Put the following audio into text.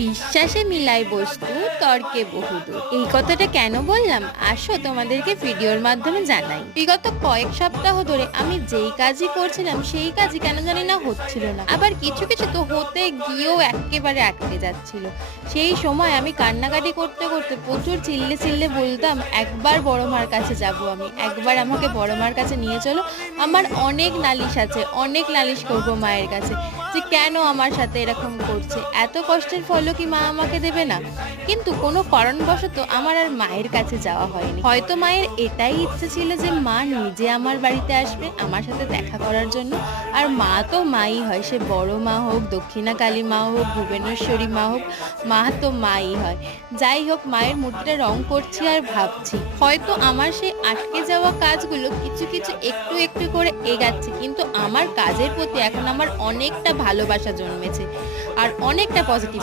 বিশ্বাসে মিলাই বস্তু, তর্কে বহুদূর। এই কথাটা কেন বললাম? আসো তোমাদেরকে ভিডিওর মাধ্যমে জানাই। বিগত কয়েক সপ্তাহ ধরে আমি যেই কাজই করছিলাম, সেই কাজই কেন জানি না হচ্ছিল না। আবার কিছু কিছু তো হতে গিয়েও একেবারে আটকে যাচ্ছিল। সেই সময় আমি কান্নাকাটি করতে করতে প্রচুর চিল্লে চিল্লে বলতাম, একবার বড় মার কাছে যাব আমি। একবার আমাকে বড় মার কাছে নিয়ে চলো। আমার অনেক নালিশ আছে, অনেক নালিশ করব মায়ের কাছে। যে কেন আমার সাথে এরকম করছে? এত কষ্টের ফলও কি মা আমাকে দেবে না? কিন্তু কোনো কারণবশত আমার আর মায়ের কাছে যাওয়া হয়নি। হয়তো মায়ের এটাই ইচ্ছে ছিল যে মা নিজে আমার বাড়িতে আসবে আমার সাথে দেখা করার জন্য। আর মা তো মাই হয়, সে বড় মা হোক দক্ষিণা কালী মা হোক, ভুবনেশ্বরী মা হোক, মা তো মাই হয়। যাই হোক, মায়ের মুখটা রং করছি আর ভাবছি। হয়তো আমার সেই আটকে যাওয়া কাজগুলো কিছু কিছু একটু একটু করে এগাচ্ছে, কিন্তু আমার কাজের প্রতি এখন আমার অনেকটা ভালোবাসা জন্মেছে। আর অনেকটা পজিটিভ